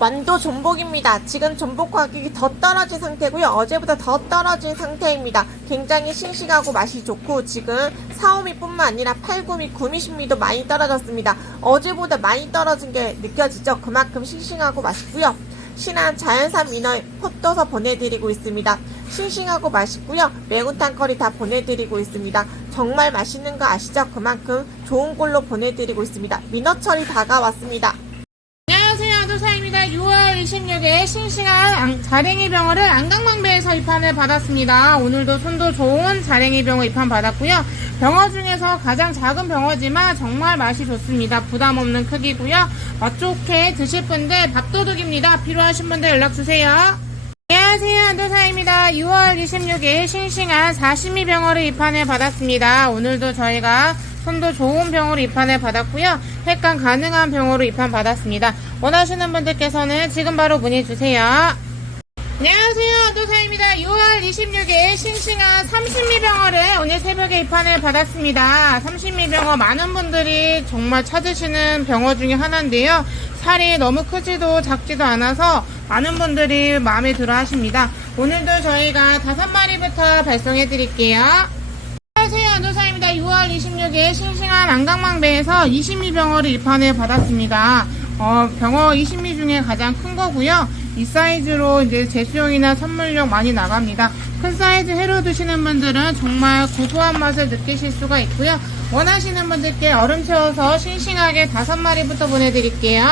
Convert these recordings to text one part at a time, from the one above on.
완도 전복입니다. 지금 전복 가격이 더 떨어진 상태고요. 어제보다 더 떨어진 상태입니다. 굉장히 싱싱하고 맛이 좋고 지금 사오미뿐만 아니라 팔구미, 구미신미도 많이 떨어졌습니다. 어제보다 많이 떨어진 게 느껴지죠? 그만큼 싱싱하고 맛있고요. 신한 자연산 민어 폿 떠서 보내드리고 있습니다. 싱싱하고 맛있고요. 매운탕 커리 다 보내드리고 있습니다. 정말 맛있는 거 아시죠? 그만큼 좋은 걸로 보내드리고 있습니다. 민어철이 다가왔습니다. 도사입니다. 6월 26일 싱싱한 자랭이 병어를 안강망배에서 입판을 받았습니다. 오늘도 손도 좋은 자랭이 병어 입판 받았고요. 병어 중에서 가장 작은 병어지만 정말 맛이 좋습니다. 부담 없는 크기고요. 맛 좋게 드실 분들 밥도둑입니다. 필요하신 분들 연락주세요. 안녕하세요. 안도사입니다. 6월 26일 싱싱한 사시미 병어를 입판을 받았습니다. 오늘도 저희가 손도 좋은 병어로 입판을 받았고요. 횟감 가능한 병어로 입판 받았습니다. 원하시는 분들께서는 지금 바로 문의 주세요. 안녕하세요. 안도사입니다. 6월 26일 싱싱한 삼신미병어를 오늘 새벽에 입판을 받았습니다. 삼신미병어 많은 분들이 정말 찾으시는 병어 중에 하나인데요. 살이 너무 크지도 작지도 않아서 많은 분들이 마음에 들어 하십니다. 오늘도 저희가 다섯 마리부터 발송해 드릴게요. 안도사입니다. 6월 26일 싱싱한 안강망배에서 22병어를 입판을 받았습니다. 어, 병어 20미 중에 가장 큰 거고요. 이 사이즈로 이제 제수용이나 선물용 많이 나갑니다. 큰 사이즈 회로 드시는 분들은 정말 고소한 맛을 느끼실 수가 있고요. 원하시는 분들께 얼음 채워서 싱싱하게 다섯 마리부터 보내드릴게요.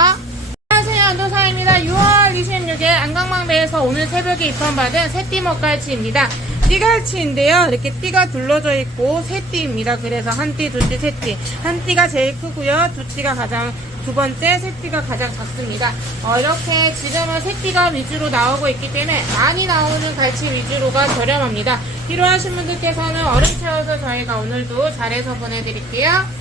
안녕하세요. 안도사입니다. 6월 26일 안강망배에서 오늘 새벽에 입원받은 새띠 먹갈치입니다. 띠갈치인데요. 이렇게 띠가 둘러져 있고 세 띠입니다. 그래서 한 띠, 두 띠, 세 띠. 한 띠가 제일 크고요. 두 띠가 가장 두 번째, 세 띠가 가장 작습니다. 어, 이렇게 지금은 세 띠가 위주로 나오고 있기 때문에 많이 나오는 갈치 위주로가 저렴합니다. 필요하신 분들께서는 얼음 채워서 저희가 오늘도 잘해서 보내드릴게요.